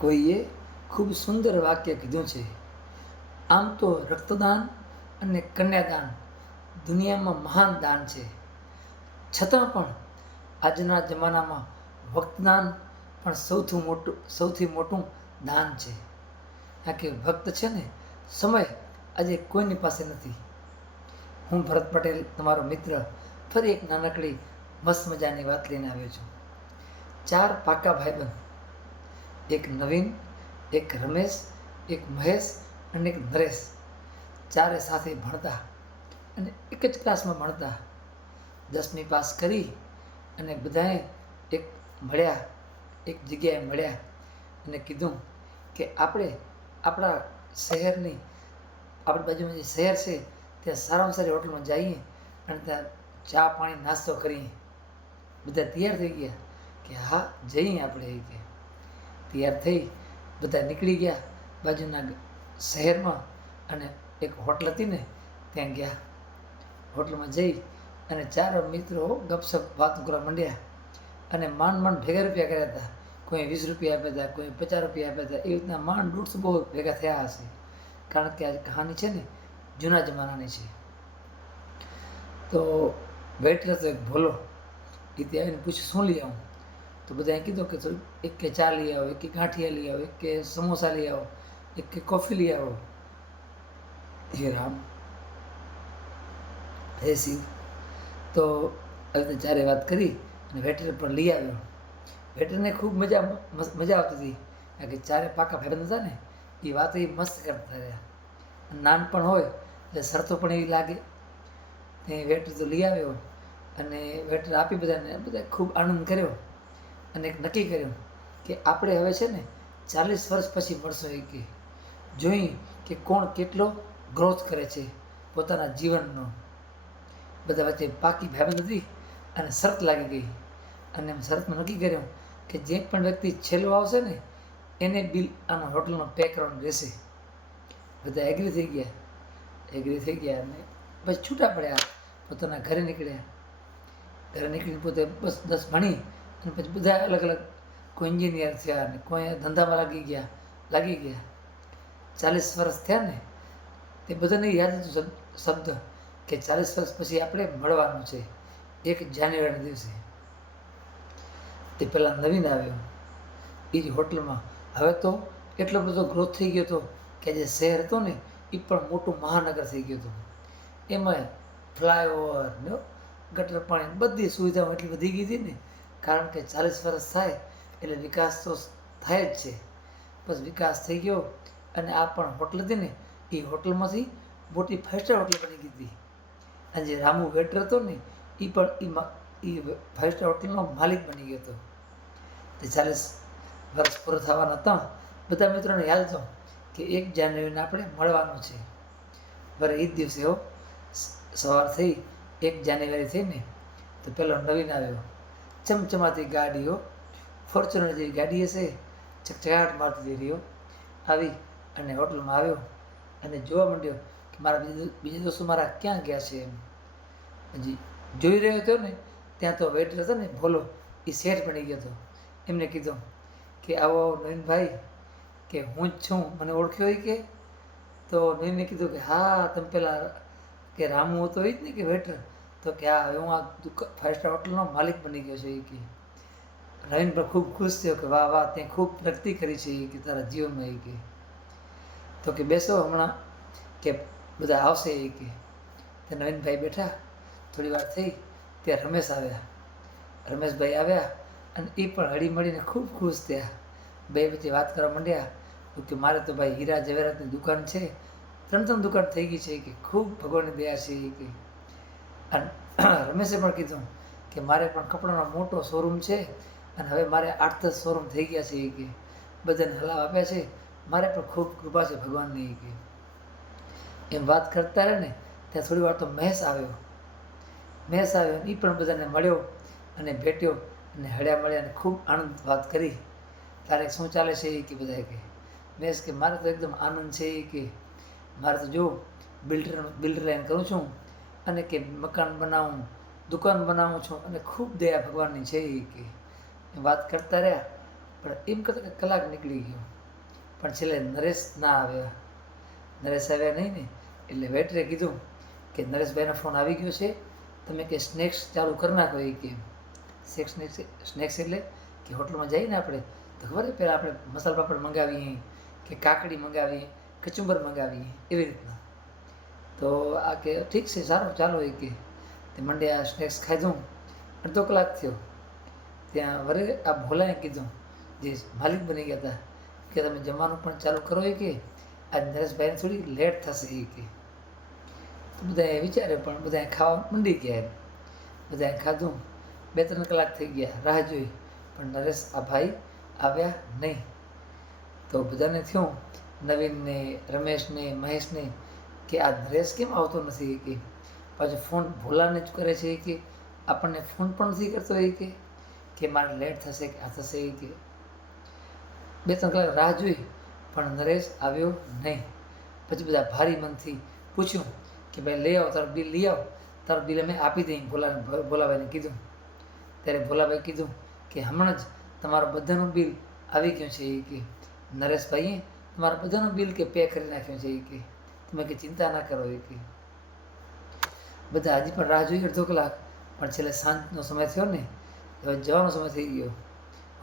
કોઈએ ખૂબ સુંદર વાક્ય કીધું છે. આમ તો રક્તદાન અને કન્યાદાન દુનિયામાં મહાન દાન છે. છતાં પણ આજના જમાનામાં ભક્તદાન પણ સૌથી મોટું દાન છે. કારણ કે ભક્ત છે ને, સમય આજે કોઈની પાસે નથી. હું ભરત પટેલ, તમારો મિત્ર, ફરી એક નાનકડી મસ્ત મજાની વાત લઈને આવ્યો છું. 4 પાકા ભાઈબંધ, એક નવીન, એક રમેશ, એક મહેશ અને એક નરેશ, ચારે સાથે ભણતા અને એક જ ક્લાસમાં ભણતા. 10મી પાસ કરી અને બધાએ એક જગ્યાએ મળ્યા અને કીધું કે આપણે આપણા શહેરની, આપણી બાજુમાં જે શહેર છે ત્યાં સારામાં સારી હોટલમાં જઈએ અને ત્યાં ચા પાણી નાસ્તો કરીએ. બધા તૈયાર થઈ ગયા કે હા જઈએ આપણે. કે તૈયાર થઈ બધા નીકળી ગયા બાજુના શહેરમાં અને એક હોટલ હતી ને ત્યાં ગયા. હોટલમાં જઈ અને 4 મિત્રો ગપસપ વાતો કરવા માંડ્યા અને માંડ ભેગા રૂપિયા કર્યા હતા. કોઈ 20 રૂપિયા આપ્યા હતા, કોઈ 50 રૂપિયા આપ્યા હતા. એવી રીતના માંડ 150 બહુ ભેગા થયા હશે. કારણ કે આ કહાની છે ને જૂના જમાનાની છે. તો વેઇટર હતો એક ભોલો, એ ત્યાં આવીને પૂછ્યું શું લઈ આવું? તો બધાએ કીધું કે એક કે ચા લઈ આવો, એક કે ગાંઠિયા લઈ આવો, એક કે સમોસા લઈ આવો, એક કે કોફી લઈ આવો. હે રામ, હે શિવ. તો આવી રીતે ચારે વાત કરી અને વેટર પણ લઈ આવ્યો. વેટરને ખૂબ મજા આવતી હતી. કારણ કે ચારે પાકા ભાઈબંધ હતા ને, એ વાત એ મસ્ત કરતા રહ્યા. નાનપણ હોય એટલે શરતો પણ એવી લાગે. તે વેટર તો લઈ આવ્યો અને વેટર આપી બધાને. બધા ખૂબ આનંદ કર્યો અને એક નક્કી કર્યું કે આપણે હવે છે ને 40 વર્ષ પછી મળશો. એ કે જોઈ કે કોણ કેટલો ગ્રોથ કરે છે પોતાના જીવનનો. બધા વચ્ચે પાકી ભાઈબંધ હતી અને શરત લાગી ગઈ. અને શરતમાં નક્કી કર્યું કે જે પણ વ્યક્તિ છેલ્લો આવશે ને એને બિલ આના હોટલનો પે કરવાનું રહેશે. બધા એગ્રી થઈ ગયા અને બસ છૂટા પડ્યા, પોતાના ઘરે નીકળ્યા. ઘરે નીકળીને પોતે બસ 10 ભણી અને પછી બધા અલગ અલગ, કોઈ એન્જિનિયર થયા ને કોઈ ધંધામાં લાગી ગયા. 40 વર્ષ થયા ને તે બધાને યાદ હતું શબ્દ કે 40 વર્ષ પછી આપણે મળવાનું છે 1 જાન્યુઆરીના દિવસે. તે પહેલાં નવીન આવ્યો એ જ હોટલમાં. હવે તો એટલો બધો ગ્રોથ થઈ ગયો હતો કે જે શહેર હતો ને એ પણ મોટું મહાનગર થઈ ગયું હતું. એમાં ફ્લાયઓવર ને ગટર પાણી બધી સુવિધાઓ એટલી વધી ગઈ હતી ને. કારણ કે 40 વર્ષ થાય એટલે વિકાસ તો થાય જ છે. બસ વિકાસ થઈ ગયો અને આ પણ હોટલ હતી ને એ હોટલમાંથી મોટી 5 સ્ટાર હોટલ બની ગઈ હતી. અને જે રામુ વેટર હતો ને એ પણ એ 5 સ્ટાર હોટલનો માલિક બની ગયો હતો. તે 40 વર્ષ પૂરા થવાના હતા. બધા મિત્રોને યાદ હતો કે 1 જાન્યુઆરીને આપણે મળવાનું છે. બરાબર, એ જ દિવસે સવાર થઈ 1 જાન્યુઆરી થઈને તો પેલો નવીન આવ્યો. ચમચમાતી ગાડીઓ, ફોર્ચ્યુનર જેવી ગાડી હશે, ચકચકાટ મારતી રહ્યો. આવી અને હોટલમાં આવ્યો અને જોવા માંડ્યો કે મારા બીજા દોસ્તો મારા ક્યાં ગયા છે. એમ હજી જોઈ રહ્યો હતો ને ત્યાં તો વેટર હતો ને ભોલો, એ શેઠ બની ગયો હતો. એમને કીધું કે આવો નવીનભાઈ, કે હું જ છું, મને ઓળખ્યો હોય કે? તો નવીને કીધું કે હા તમે પેલા કે રામુ હતો એ જ ને કે વેટર? તો કે હા, હવે હું આ 5 સ્ટાર હોટલનો માલિક બની ગયો છું. એ કે નવીન પણ ખૂબ ખુશ થયો કે વાહ વાહ, તે ખૂબ પ્રગતિ કરી છે એ કે તારા જીવનમાં. એ કે તો કે બેસો હમણાં કે બધા આવશે. એ કે તે નવીનભાઈ બેઠા. થોડી વાર થઈ ત્યાં રમેશભાઈ આવ્યા અને એ પણ હળી મળીને ખૂબ ખુશ થયા. બે વચ્ચે વાત કરવા માંડ્યા કે મારે તો ભાઈ હીરા ઝવેરાતની દુકાન છે, 3 દુકાન થઈ ગઈ છે. કે ખૂબ ભગવાનની દયા છે. એ કે અને રમેશે પણ કીધું કે મારે પણ કપડાનો મોટો શોરૂમ છે અને હવે મારે 8-10 શોરૂમ થઈ ગયા છે. એ કે બધાને હલાવ આપ્યા છે, મારે પણ ખૂબ કૃપા છે ભગવાનની. એ કે એમ વાત કરતા રહે ને ત્યાં થોડી વાર તો મહેશ આવ્યો. એ પણ બધાને મળ્યો અને ભેટ્યો અને હળ્યા મળ્યા અને ખૂબ આનંદ વાત કરી. તારે શું ચાલે છે? એ કે બધા કે મહેશ કે મારે તો એકદમ આનંદ છે. એ કે મારે તો જો બિલ્ડર લાઈન કરું છું અને કે મકાન બનાવું, દુકાન બનાવું છું અને ખૂબ દયા ભગવાનની છે. એ કે વાત કરતા રહ્યા પણ એમ કરતાં કે કલાક નીકળી ગયો, પણ છેલ્લે નરેશ ના આવ્યા. નરેશ આવ્યા નહીં ને એટલે વેટરે કીધું કે નરેશભાઈનો ફોન આવી ગયો છે, તમે કે સ્નેક્સ ચાલુ કરી નાખો. એ કે સ્નેક્સ એટલે કે હોટલમાં જઈને આપણે તો ખબર છે પહેલાં આપણે મસાલા પાપડ મંગાવીએ કે કાકડી મંગાવીએ, કચુંબર મંગાવીએ, એવી રીતના. તો આ કે ઠીક છે, સારું ચાલો. એ કે તે મંડે આ સ્નેક્સ ખાધું. અડધો કલાક થયો ત્યાં વરે આ ભોલાએ કીધું, જે માલિક બની ગયા હતા, કે તમે જમવાનું પણ ચાલુ કરો. એ કે આજ નરેશભાઈને થોડી લેટ થશે. એ કે તો બધાએ વિચારે પણ બધાએ ખાવા મંડી ગયા. બધાએ ખાધું. 2-3 કલાક થઈ ગયા, રાહ જોઈ, પણ નરેશ આ ભાઈ આવ્યા નહીં. તો બધાને થયું, નવીનને, રમેશને, મહેશને, કે આ નરેશ કેમ આવતો નથી. કે પાછું ફોન ભોલાને જ કરે છે. કે આપણને ફોન પણ નથી કરતો. કે મારે લેટ થશે કે આ થશે. કે 2-3 કલાક રાહ જોઈ પણ નરેશ આવ્યો નહીં. પછી બધા ભારી મનથી પૂછ્યું કે ભાઈ લઈ આવો, તારું બિલ લઈ આવો, તારું બિલ અમે આપી દઈએ. ભોલાભાઈને કીધું. ત્યારે ભોલાભાઈ કીધું કે હમણાં જ તમારું બધાનું બિલ આવી ગયું છે. કે નરેશભાઈએ તમારા બધાનું બિલ કે પે કરી નાખ્યું છે. કે તમે કે ચિંતા ના કરો. કે બધા હજી પણ રાહ જોઈ અડધો કલાક, પણ છેલ્લે સાંજનો સમય થયો ને, હવે જવાનો સમય થઈ ગયો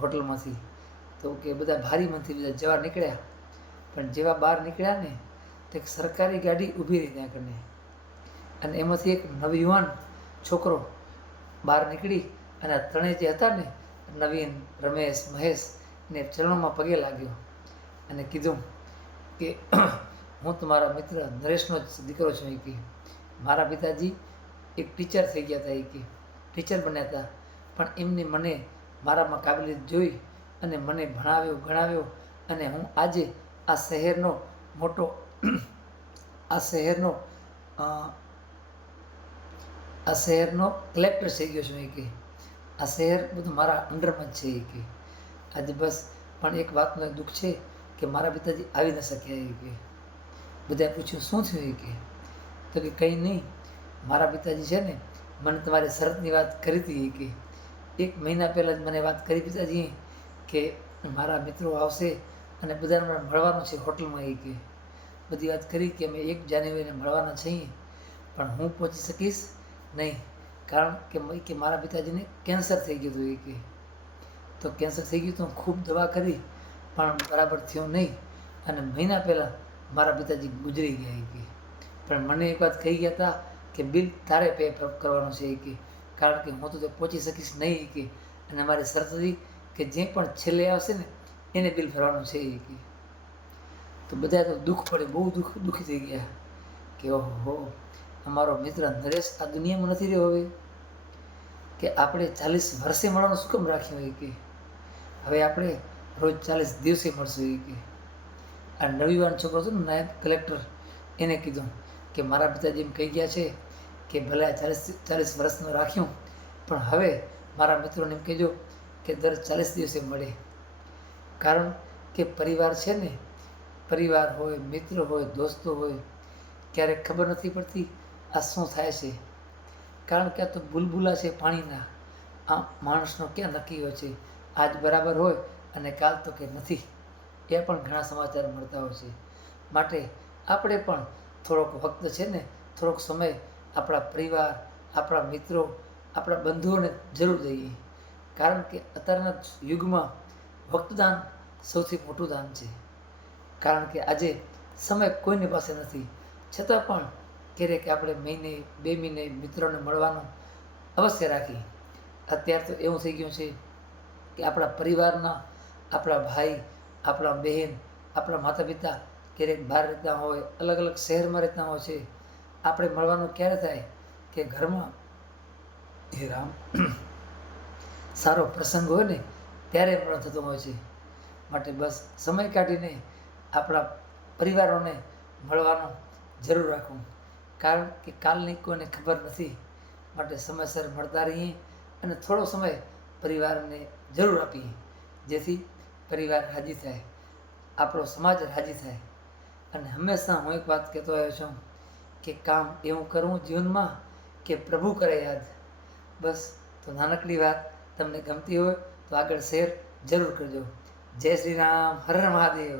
હોટલમાંથી. તો કે બધા ભારી મનથી બધા જવા નીકળ્યા. પણ જેવા બહાર નીકળ્યા ને તો એક સરકારી ગાડી ઊભી રહી ત્યાં કને, અને એમાંથી એક નવયુવાન છોકરો બહાર નીકળી અને આ ત્રણેય જે હતા ને, નવીન, રમેશ, મહેશ, ને ચરણોમાં પગે લાગ્યો અને કીધું કે હું તમારા મિત્ર નરેશનો જ દીકરો છું. કે મારા પિતાજી એક ટીચર થઈ ગયા હતા. કે ટીચર બન્યા હતા, પણ એમને મને મારામાં કાબિલિયત જોઈ અને મને ભણાવ્યો, અને હું આજે આ શહેરનો મોટો આ શહેરનો કલેક્ટર થઈ ગયો છું. કે આ શહેર બધું મારા અંડરમાં જ છે. કે આજે બસ પણ એક વાતનું દુઃખ છે કે મારા પિતાજી આવી ન શક્યા. કે બધાએ પૂછ્યું શું થયું. કે તો કે કંઈ નહીં, મારા પિતાજી છે ને મને તમારી શરતની વાત કરી હતી. કે 1 મહિના પહેલાં જ મને વાત કરી પિતાજીએ કે મારા મિત્રો આવશે અને બધાને મળવાનું છે હોટલમાં. કે બધી વાત કરી કે અમે 1 જાન્યુઆરીને મળવાના છીએ, પણ હું પહોંચી શકીશ નહીં, કારણ કે મારા પિતાજીને કેન્સર થઈ ગયું હતું. કે તો કેન્સર થઈ ગયું તો ખૂબ દવા કરી પણ બરાબર થયું નહીં, અને મહિના પહેલાં મારા પિતાજી ગુજરી ગયા. કે પણ મને એક વાત કહી ગયા હતા કે બિલ તારે પે કરવાનું છે. કે કારણ કે હું તો પહોંચી શકીશ નહીં. કે અને અમારી શરત હતી કે જે પણ છેલ્લે આવશે ને એને બિલ ભરવાનું છે. કે તો બધા તો દુઃખ પડે, બહુ દુઃખી થઈ ગયા કે ઓહો, અમારો મિત્ર નરેશ આ દુનિયામાં નથી રહ્યો. કે આપણે 40 વર્ષે મળવાનું શું કામ રાખ્યું. કે હવે આપણે રોજ 40 દિવસે મળશું. કે આ નવીવાન છોકરો હતો ને, નાયબ કલેક્ટર, એને કીધું કે મારા પિતાજી એમ કહી ગયા છે કે ભલે આ 40 વર્ષનું રાખ્યું, પણ હવે મારા મિત્રોને એમ કહેજો કે દર 40 દિવસે મળે. કારણ કે પરિવાર છે ને, પરિવાર હોય, મિત્ર હોય, દોસ્તો હોય, ક્યારેક ખબર નથી પડતી આ શું થાય છે. કારણ કે આ તો બુલબુલા છે પાણીના. આ માણસનો ક્યાં નક્કી હોય છે, આજ બરાબર હોય અને કાલ તો કે નથી. એ પણ ઘણા સમાચાર મળતા હોય છે. માટે આપણે પણ થોડોક વખત છે ને, થોડોક સમય આપણા પરિવાર, આપણા મિત્રો, આપણા બંધુઓને જરૂર દઈએ. કારણ કે અત્યારના યુગમાં વક્તદાન સૌથી મોટું દાન છે. કારણ કે આજે સમય કોઈની પાસે નથી, છતાં પણ ક્યારેક આપણે મહિને 2 મહિને મિત્રોને મળવાનું અવશ્ય રાખીએ. અત્યારે તો એવું થઈ ગયું છે કે આપણા પરિવારના, આપણા ભાઈ, આપણા બહેન, આપણા માતા પિતા ક્યારેક બહાર રહેતા હોય, અલગ અલગ શહેરમાં રહેતા હોય છે. આપણે મળવાનું ક્યારે થાય કે ઘરમાં હે રામ સારો પ્રસંગ હોય ને ત્યારે પણ થતો હોય છે. માટે બસ સમય કાઢીને આપણા પરિવારોને મળવાનું જરૂર રાખવું. કારણ કે કાલની કોઈને ખબર નથી. માટે સમયસર મળતા રહીએ અને થોડો સમય પરિવારને જરૂર આપીએ, જેથી પરિવાર રાજી થાય, આપણો સમાજ રાજી થાય. અને હંમેશા હું એક વાત કહેતો આવ્યો છું કે કામ એવું કરવું જીવનમાં કે પ્રભુ કરે યાદ. બસ તો નાનકડી વાત તમને ગમતી હોય તો આગળ શેર જરૂર કરજો. જય શ્રી રામ, હર હર મહાદેવ.